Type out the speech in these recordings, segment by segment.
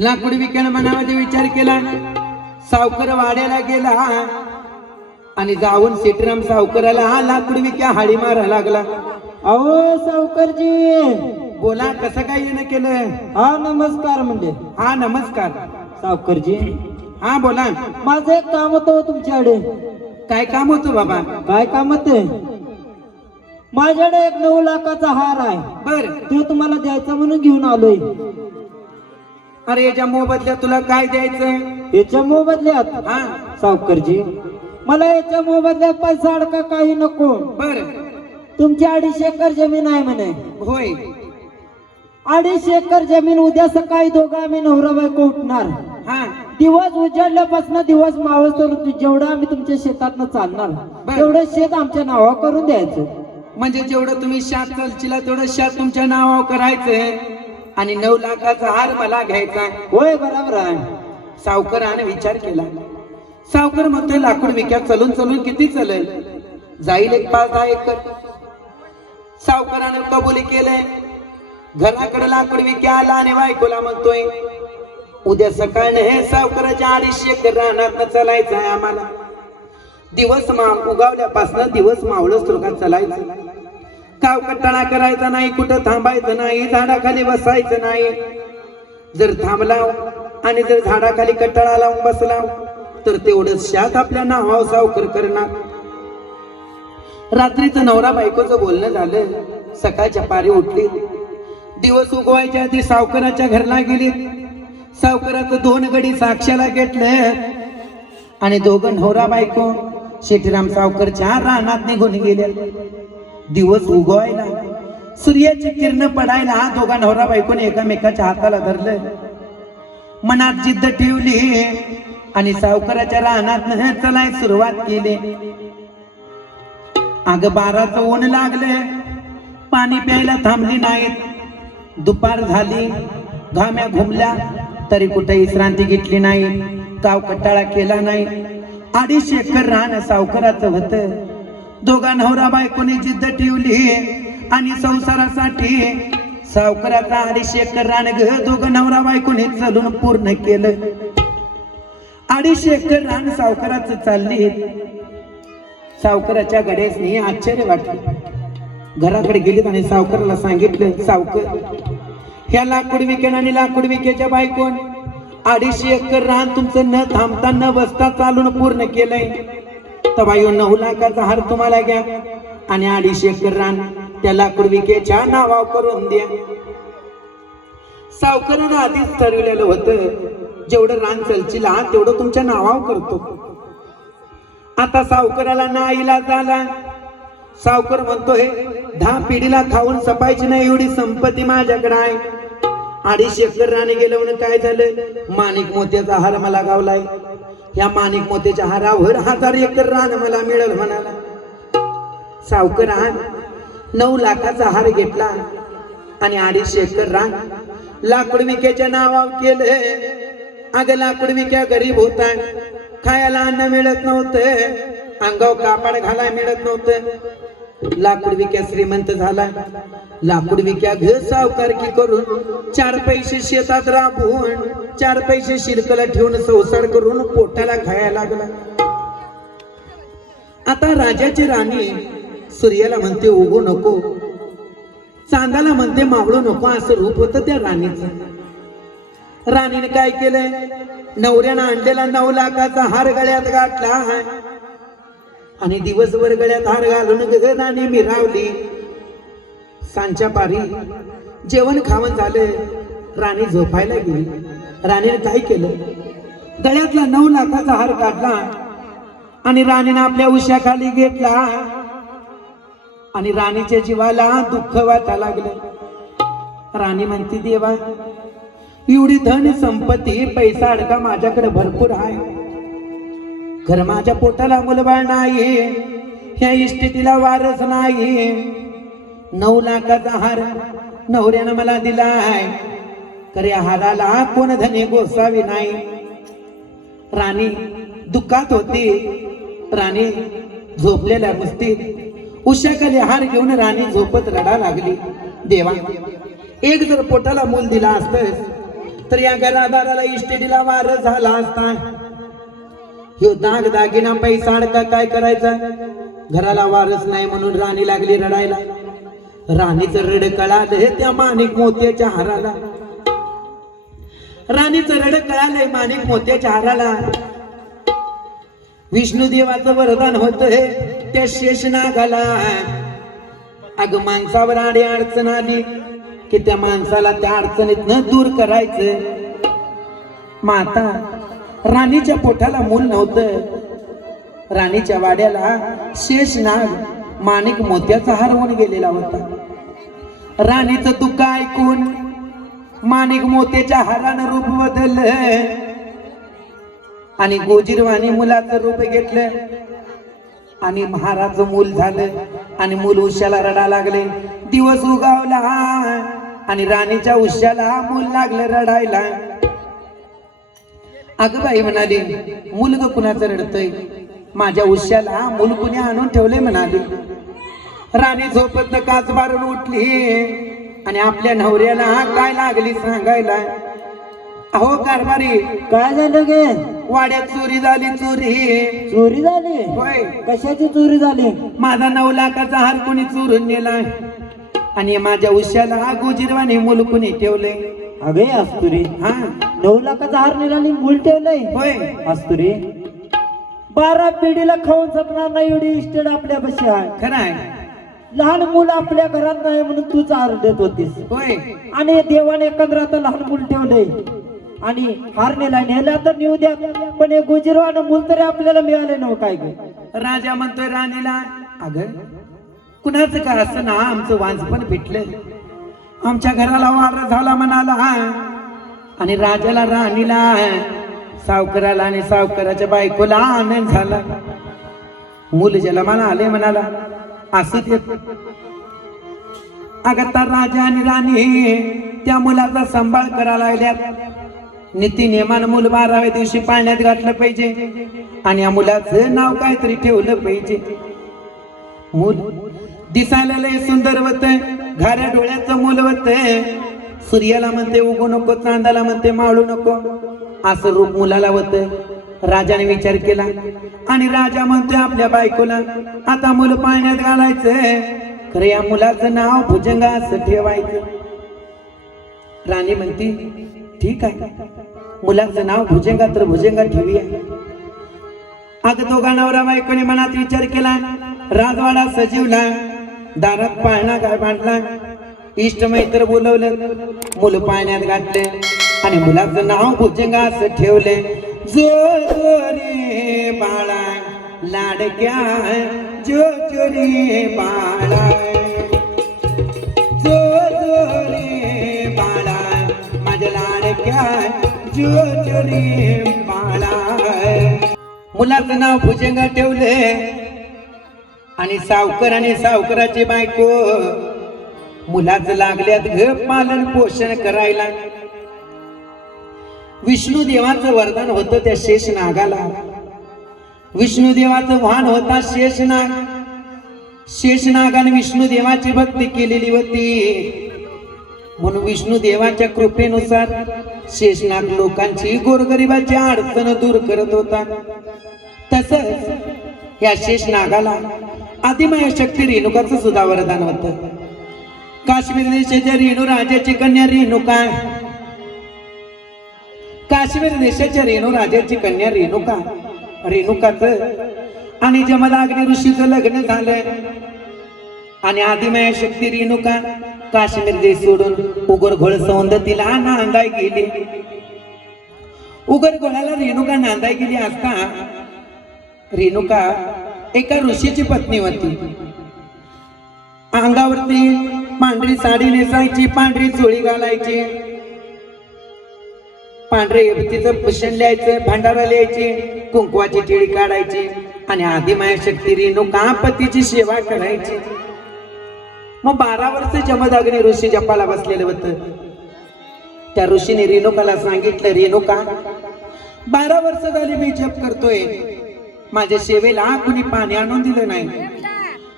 लाकूड विकायला मनामध्ये विचार केला. सावकर वाड्याला गेला. आणि जाऊन सीटराम सावकराला हा लाकूड विक्या हाडी मारा लागला. अहो सावकारजी. बोला कसं काय येणं केलं? हा नमस्कार म्हणजे. हा नमस्कार. सावकारजी. हा बोला. माझं एक काम होतं हो तुमच्याकडे. काय काम होतं बाबा? काय काम होते? माझ्याकडे एक नऊ लाखाचा हार आहे. बर. तो तुम्हाला द्यायचा म्हणून घेऊन आलोय. अरे याच्या मोबदल्यात तुला काय द्यायचं? याच्या मोबदल्यात? हा. सावकारजी मला याच्या मोबदल्यात पैसा अडका काही नको. बर. तुमची अडीचशे एकर जमीन आहे म्हणे. होय. अडीचशे एकर जमीन उद्या सकाळी दोघं आम्ही नवरा बायको उठणार. हा. दिवस उजाडल्यापासून दिवस मावळतो जेवढं आम्ही तुमच्या शेतातनं चालणार. तेवढं शेत आमच्या नावा करून द्यायचं. म्हणजे जेवढं तुम्ही शात चालचिला तेवढं शात तुमच्या नावावर करायचंय आणि नऊ लाखाचा हार मला घ्यायचा होय बरोबर आहे. सावकाराने विचार केला. सावकार म्हणतोय लाकूड विक्या चलून चलून किती चलेल? जाईल एक पाच दहा एकर. सावकाराने कबुली केलंय घराकडे लाकूड विक्या आला आणि बायकोला म्हणतोय उद्या सकाळनं हे सावकाराच्या अडीचशे एकर रानात चलायचं आहे आम्हाला. दिवस मा उगावल्यापासून दिवस मावळच तुला चलायचं काव कट्टाळा करायचा नाही कुठं थांबायचं नाही झाडाखाली बसायचं नाही. जर थांबला आणि जर झाडाखाली कट्टाळा लावून बसला तर तेवढं शात आपल्या नावावर सावकर करणार. रात्रीचं नवरा बायकोचं बोलणं झालं सकाळच्या पारी उठली दिवस उगवायच्या आधी सावकाराच्या घरला गेली सावकाराचं दोन गडी साक्षाला घेतलं. आणि दोघं नवरा बायको शेतीराम सावकरच्या रानात निघून गेले दिवस उगवायला. सूर्याची किरण पडायला हा दोघा नवरा बायकोने एकामेकाच्या हाताला धरलं. मनात जिद्द ठेवली. आणि सावकाराच्या रानात चलाय सुरुवात केली. अग बाराचं ऊन लागले. पाणी प्यायला थांबली नाहीत. दुपार झाली. घाम्या घुमल्या. तरी कुठे विश्रांती घेतली नाही. काव कट्टाळा केला नाही. अडीच एकर राहणं सावकाराचं होतं. दोघा नवरा बायकोने जिद्द ठेवली आणि संसारासाठी सावकाराचा अडीचशे एकर रान दोघं नवरा बायकोने चालून पूर्ण केलं. अडीच एकर रान सावकाराचं चालली. सावकाराच्या गड्यासनी आश्चर्य वाटलं. घराकडे गेलीत आणि सावकाराला सांगितलं सावकर ह्या लाकूड विकेन आणि लाकूड विकेच्या बायकोन अडीचशे एकर रान तुमचं न थांबता न बसता चालून पूर्ण केलंय. तर नऊ लाखाचा हार तुम्हाला घ्या आणि अडीच एकर रान त्याला लाकूड विकेच्या नावावर करून द्या. सावकारानं आधीच ठरवलेलं होतं जेवढं रान चलचिला तेवढं तुमच्या नावावर करतो. आता सावकाराला ना झाला. सावकर म्हणतोय दहा पिढीला खाऊन सपायची नाही एवढी संपत्ती माझ्याकडे आहे. अडीच एकर राणी गेलं म्हणून काय झालं? माणिक मोत्याचा हार मला गावलाय. या माणिक मोत्याच्या हारावर हजार एकर रान मला मिळेल म्हणाला. सावकर हा नऊ लाखाचा हार घेतला आणि अडीचशे एकर रान लाकूड विक्याच्या नावावर केलं. अगं लाकूड विक्या गरीब होता. खायला अन्न मिळत नव्हतं. अंगाव कापड घालाय मिळत नव्हतं. लाकूड विक्या श्रीमंत झाला. लाकूड विक्या घर सावकारकी करून चार पैसे शेतात राबून चार पैसे शिरकला ठेवून संसार करून पोटाला खायला लागला. आता राजाची राणी सूर्याला म्हणते उगू नको. चांदाला म्हणते मावळू नको. असं रूप होतं त्या राणीचं. राणीने काय केलंय? नवऱ्यानं आणलेला नऊ लाखाचा हार गळ्यात गाठला आणि दिवसभर गळ्यात हार घालून ग राणी मिरावली. सांच्या पारी जेवण खावण झालं. राणी झोपायला गेली. राणीने काय केलं. गळ्यातला नऊ लाखाचा हार काढला. आणि राणीनं आपल्या उशाखाली घेतला. आणि राणीच्या जीवाला दुःख वाटा लागलं. राणी म्हणते देवा एवढी धन संपत्ती पैसा अडका माझ्याकडे भरपूर आहे. खरं माझ्या पोटाला मुलबाळ नाही ह्या इस्टेटीला वारस नाही. नऊ लाखाचा हार नवऱ्यानं मला दिला आहे खरे हाराला कोण धने गोसावी नाही. राणी दुःखात होती. राणी झोपलेल्या मस्तीत उशाखाली हार घेऊन राणी झोपत रडा लागली. देवा एक जर पोटाला मूल दिला असत तर या घरादाराला इस्टेटीला वारस झाला असता. ह्यो दाग दागिना पैसा अडका काय करायचा? घराला वारच नाही म्हणून राणी लागली रडायला. राणीचं रड कळालं त्या माणिक मोत्याच्या हाराला. राणीचं रड कळालंय माणिक मोत्याच्या हाराला. विष्णू देवाचं वरदान होत त्या शेषनागाला अग माणसावर आडी अडचण आली की त्या माणसाला त्या अडचणीतनं दूर करायचं. माता राणीच्या पोटाला मूल नव्हतं. राणीच्या वाड्याला शेष नाग माणिक मोत्याचा हरवून गेलेला होता. राणीचं दुःख ऐकून माणिक मोत्याच्या हारानं रूप बदललं. आणि गोजीरवाणी मुलाचं रूप घेतलं. आणि महाराचं मूल झालं. आणि मूल उश्याला रडा लागले. दिवस उगावला. आणि राणीच्या उश्याला मूल लागलं रडायला. अगं बाई म्हणाली मुलग कुणाचं रडतय? माझ्या उश्याला मूल कुणी आणून ठेवले म्हणाली. राणी झोपत काच मारून उठली. आणि आपल्या नवऱ्याला काय लागली सांगायला? अहो कारभारी काय झालं गे? वाड्यात चोरी झाली चोरी. चोरी झाली? होय. कशाची चोरी झाली? माझा नऊ लाखाचा हार कोणी चोरून नेलाय आणि माझ्या उश्याला गोजीरवाने मूल कोणी ठेवले अगे अस्तुरी हा. नऊ लाखाचा हार निघाली मूल ठेवलंय होय. अस्तुरी बारा पिढीला खाऊन जपणार नाही एवढी इस्टेट आपल्या बशी आहे. खरं आहे. लहान मुलं आपल्या घरात नाही म्हणून तूच हार देत होतीस. होय. आणि देवाने एकंदर आता लहान मूल ठेवलंय. आणि हार नेला नेला तर नेऊ द्या पण हे गुजरवानं मूल तरी आपल्याला मिळाले नव्ह काय गे? राजा म्हणतोय राणीला अग कुणाचं का असं ना आमचं वांज पण भेटलं आमच्या घराला वार झाला म्हणाला आणि राजाला राणीला सावकाराला आणि सावकाराच्या बायकोला आनंद झाला. मूल जन्माला आले म्हणाला असं ते अगं तर राजा आणि राणी त्या मुलाचा सांभाळ करायला लागल्यात. नीती नियमान मूल बाराव्या दिवशी पाण्यात घातलं पाहिजे आणि या मुलाचं नाव काहीतरी ठेवलं पाहिजे. मूल दिसायला लय सुंदर होत. घाऱ्या डोळ्याचं मूल होत. सूर्याला म्हणते उगू नको चांदाला म्हणते माळू नको. असं रूप मुलाला होत. राजाने विचार केला. आणि राजा म्हणतोय आपल्या बायकोला आता मुलं पाण्यात घालायचं खरं या मुलाचं नाव भुजंगा असं ठेवायचं. राणी म्हणती ठीक आहे. मुलाचं नाव भुजंगा तर भुजंगा ठेवूया. अग दोघा नवरा बायकोने मनात विचार केला. राजवाडा सजीवला दारात पाळणा काय बांधला. इष्ट मैत्र बोलवलं मुलं पाण्यात घातले आणि मुलाचं नाव भुजंगास असं ठेवले. जो जो रे बाळा लाडक्या जो जो रे बाळा. जो जो रे बाळा माझ्या लाडक्या जो जो रे बाळा. मुलाचं नाव भुजंगा ठेवले आणि सावकर आणि सावकराची बायको मुलाचं लागल्यात घ पालन पोषण करायला. विष्णू देवाचं वरदान होतं त्या शेषनागाला विष्णू देवाचं वाहन होता शेषनाग शेषनागाने विष्णू देवाची भक्ती केलेली होती. म्हणून विष्णू देवाच्या कृपेनुसार शेषनाग लोकांची गोरगरिबाची अडचण दूर करत होता. तसंच या शेषनागाला आदिमाया शक्ती रेणुकाचं सुद्धा वरदान होतं. काश्मीर देशाच्या रेणू राजाची कन्या रेणुका काश्मीर देशाच्या रेणू राजाची कन्या रेणुका रेणुकाच आणि जमदाग्नी ऋषीचं लग्न झालं आणि आदिमाया शक्ती रेणुका काश्मीर देश सोडून उगर घोळ सौंदतीला नांदाय गेली. उगर घोळाला रेणुका नांदाय गेली असता रेणुका एका ऋषीची पत्नी होती. अंगावरती पांढरी साडी नेसायची पांढरी चोळी घालायची. पांढरे तिचं भूषण लिहायचं भांडारा लिहायची कुंकवाची टिळी काढायची आणि आदिमाया शक्ती रेणुका पतीची सेवा करायची. मग बारा वर्ष जमदाग्नी ऋषी जपाला बसलेलं होतं. त्या ऋषीने रेणुकाला सांगितलं रेणुका बारा वर्ष झाली मी जप करतोय. माझ्या सेवेला कुणी पाणी आणून दिलं नाही.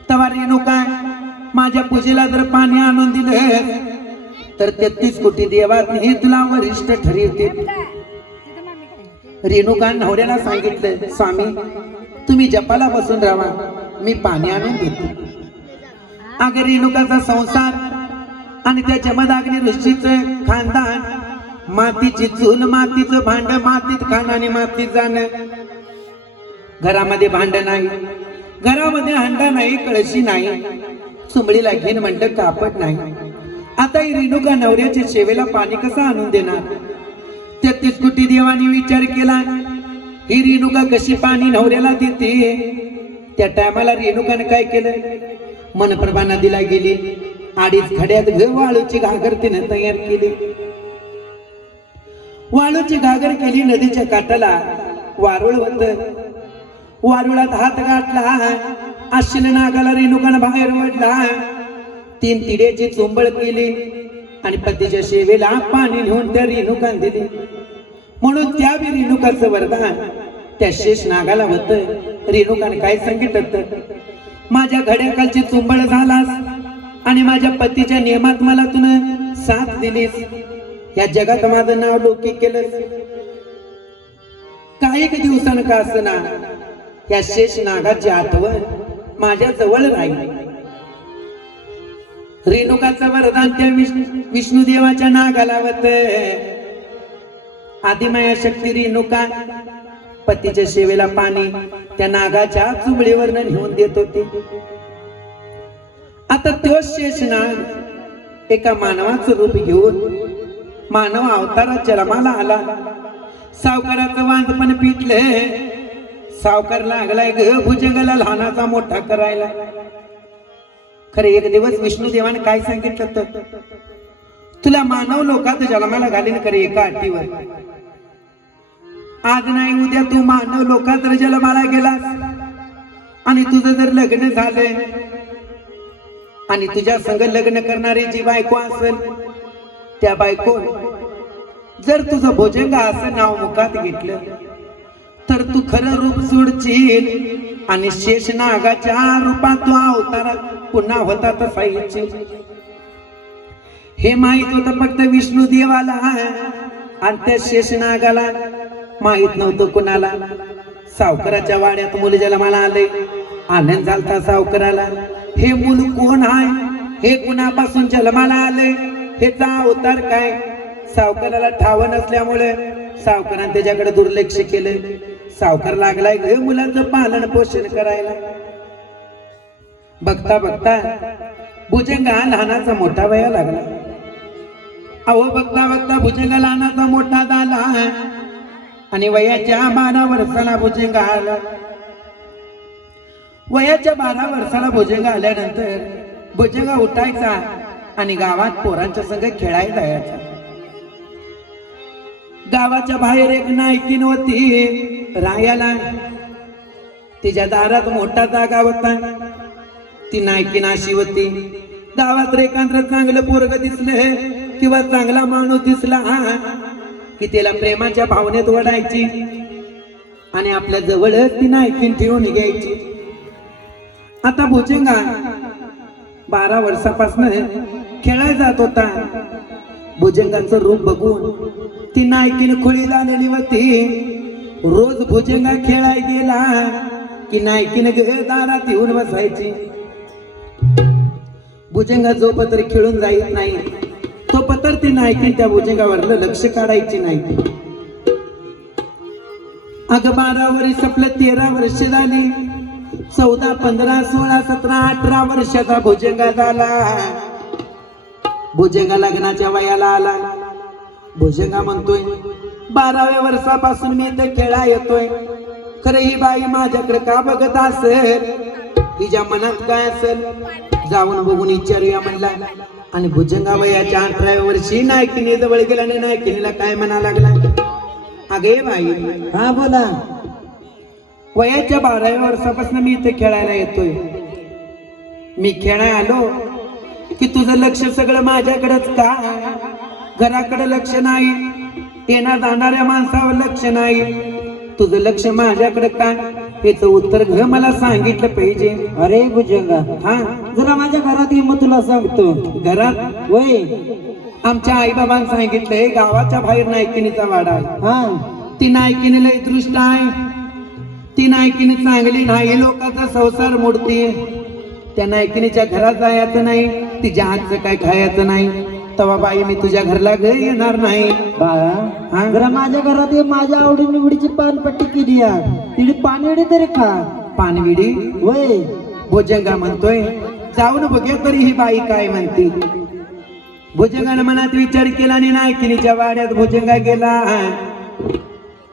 तेव्हा रेणुका माझ्या पूजेला जर पाणी आणून दिलं तर तेहतीस कोटी देवात हे तुला वरिष्ठ ठरवते रेणुका नवऱ्याला सांगितलं स्वामी तुम्ही जपाला बसून राहा मी पाणी आणून देतो. अगं रेणुकाचा संसार आणि त्या जमदाग्नी ऋषीच खानदान मातीची चूल मातीचं भांड मातीत खाणं आणि मातीत जाणं. घरामध्ये भांड नाही घरामध्ये हंडा नाही कळशी नाही. चुंबडीला घेण म्हणत कापत नाही. आता ही रेणुका नवऱ्याच्या सेवेला पाणी कसं आणून देणार? तेहतीस कोटी देवानी विचार केला? ही रेणुका कशी पाणी नवऱ्याला देते? त्या टायमाला रेणुकाने काय केलं? मनप्रभा नदीला गेली. आडीच खड्यात घ वाळूची घागर तिने तयार केली. वाळूची घागर केली नदीच्या काठाला. वारुळ होत. वारुळात हात गाठला. आशिल नागाला रेणुकानं बाहेर वडला तीन तिड्याची चोंबळ केली आणि पतीच्या सेवेला पाणी लिहून त्या रेणुकान दिली. म्हणून त्या बी रेणुकाचं वरदान त्या शेष नागाला होत. रेणुकाने काय सांगितलं माझ्या घड्याकालची चुंबळ झालास आणि माझ्या पतीच्या नियमात मला तुन साथ दिलीस. या जगात माझं नाव डोकी केलंस. काही दिवसान दिवसानं का असना या शेष नागाची आठवण माझ्या जवळ राहील. रेणुकाचं वरदान त्या विष्णू विष्णुदेवाच्या नागाला होत. आदिमाया शक्ती रेणुका पतीच्या सेवेला पाणी त्या नागाच्या चुबळीवर नेऊन देत होती. आता तो शेष नाग एका मानवाचं रूप घेऊन मानव अवतारात जन्माला आला. सावकाराचं वांदपण पिटले. सावकार लागलाय ग भुजंगाला लहानाचा मोठा करायला. खरे एक दिवस विष्णुदेवाने काय सांगितलं तर तुला मानव लोकात जन्माला घालीन खरे एका अटीवर. आज नाही उद्या तू मानव लोकात जर जन्माला गेलास आणि तुझं जर लग्न झालंय आणि तुझ्या संग लग्न करणारी जी बायको असेल त्या बायको जर तुझं भोजंग असं नाव मुखात घेतलं तर तू खरं रूप सोडशील. आणि शेष नागाच्या रूपात तू अवतार पुन्हा होता तसा हे माहीत होतं फक्त विष्णू देवाला. आणि त्या शेष नागाला माहीत नव्हतं कुणाला. सावकाराच्या वाड्यात मुलं ज्याला मला आले. आनंद झालता सावकाराला. हे मूल कोण आहे हे कुणापासून जन्माला आले? हेचा अवतार काय? सावकाराला ठाव नसल्यामुळे सावकाराने त्याच्याकडे दुर्लक्ष केले. सावकार लागलाय ग मुलांचं पालन पोषण करायला. बघता बघता भुजंगा लहानाचा मोठा वया लागला. अहो बघता बघता भुजंगा लहानाचा मोठा झाला. आणि वयाच्या बारा वर्षाला भुजंगा आला. वयाच्या बारा वर्षाला भुजंगा आल्यानंतर भुजंगा उठायचा आणि गावात पोरांच्या संग खेळायला जायचा. गावाच्या बाहेर एक नायकीन होती. रायाला तिच्या दारात मोठा जागा होता. ती नायकीन अशी होती. गावात एकांत्र चांगलं पोरग दिसले किंवा चांगला माणूस दिसला हा की त्याला प्रेमाच्या भावनेत वडायची आणि आपल्या जवळच ती नायकीन ठेवून घ्यायची. आता भुजंगा बारा वर्षापासून खेळायला जात होता. भुजंगाचं रूप बघून ती नायकीन खुळी झालेली होती रोज भुजंगा खेळाय गेला की नायकीन दारात येऊन बसायची. भुजंगा जो पत्र खेळून जाईत नाही. तो पत्र ती नायकीन त्या भुजंगावर लक्ष काढायची नाही. अगं बारा वर्ष आपलं तेरा वर्ष झाली. चौदा पंधरा सोळा सतरा अठरा वर्षाचा भुजंगा झाला. भुजंग लग्नाच्या वयाला आला. भुजंगा म्हणतोय बाराव्या वर्षापासून मी इथे खेळा येतोय. खरं ही बाई माझ्याकडे का बघत असेल? तिच्या मनात काय असेल? जाऊन बघून विचारूया म्हणला. आणि भुजंगा वयाच्या अठराव्या वर्षी नायकिनी जवळ गेला आणि नायकिनीला काय म्हणा लागला? अगे बाई हा बोला. वयाच्या बाराव्या वर्षापासून मी इथे खेळायला येतोय. मी खेळाय आलो. की तुझं लक्ष सगळं माझ्याकडेच का? घराकडे लक्ष नाही. येणार जाणाऱ्या माणसावर लक्ष नाही. तुझं लक्ष माझ्याकडे का? याचं उत्तर घ मला सांगितलं पाहिजे. अरे भुजंगा हा जरा माझ्या घरात ये मग तुला सांगतो. घरात? वय आमच्या आईबाबांनी सांगितलंय गावाच्या बाहेर नायकिनीचा वाडा आहे. हा. ती नायकिनी लय दृष्ट आहे. ती नायकिनी चांगली नाही लोकांचा संसार मोडते त्या नायकिनीच्या घरात जायचं नाही. तिच्या हातचं काय खायचं नाही. तवा बाई मी तुझ्या घरला घरी येणार नाही? बाळा जरा माझ्या घरात ये माझ्या आवडी निवडीची पानपट्टी केली आहे तिने पानवडी तरी खा. पानविडी? वय भुजंगा म्हणतोय. जाऊन बघूया तरी ही बाई काय म्हणते. भुजंगानं मनात विचार केला आणि नायकिनीच्या वाड्यात भुजंगा गेला.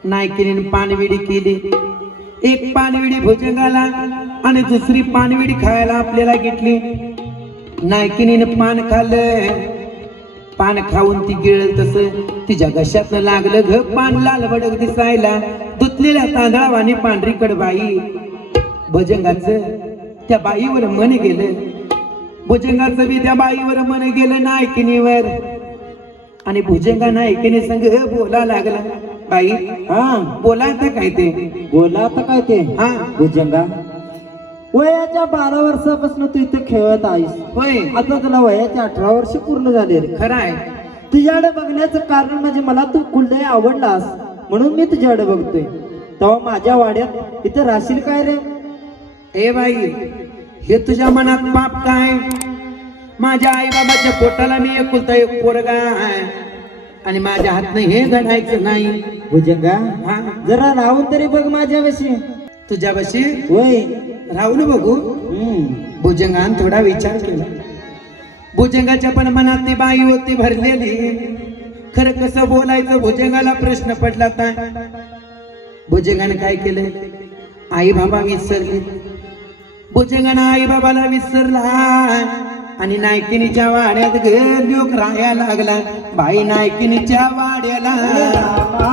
नायकिनीने पानविडी केली. एक पानविडी भुजंगाला आणि दुसरी पानविडी खायला आपल्याला घेतली. नायकिनीने पान खाल्लं? पान खाऊन ती गिळल तस. तिच्या घशातनं लागलं घ पान लाल बडक दिसायला. धुतलेल्या तांदळावाने पांढरी कडबाई भुजंगाच त्या बाईवर मन गेलं. भुजंगाचं बी त्या बाईवर मन गेलं नायकिनीवर. आणि भुजंगा नायकिनी संग बोला लागला. बाई हा बोला आता काय ते? बोला आता काय ते? हा. भुजंगा वयाच्या बारा वर्षापासून तू इथे खेळत आहेस. होय. आता तुला वयाच्या अठरा वर्ष पूर्ण झाले खरं आहे तुझ्याकडे बघण्याचं कारण म्हणजे मला तू कुलदय आवडलास म्हणून मी तुझ्याकडे बघतोय. तेव्हा माझ्या वाड्यात इथं राहशील काय रे? ए बाई हे तुझ्या मनात पाप काय? माझ्या आई बाबाच्या पोटाला मी एकुलता एक पोरगा आहे. आणि माझ्या हातनं हे घडायचं नाही. भुजंगा हा. जरा राहून तरी बघ माझ्यापाशी तुझ्यापाशी होय. राहुल बघू. हम्म. भुजंगान थोडा विचार केला. भुजंगाच्या पण मनात ती बाई होती भरलेली. खरं कसं बोलायचं भुजंगाला प्रश्न पडला आता भुजंगाने काय केलं? आई बाबा विसरले. भुजंगानं आई बाबाला विसरला. आणि नायकिनीच्या वाड्यात घर लोक राहायला लागला. बाई नायकिनीच्या वाड्याला.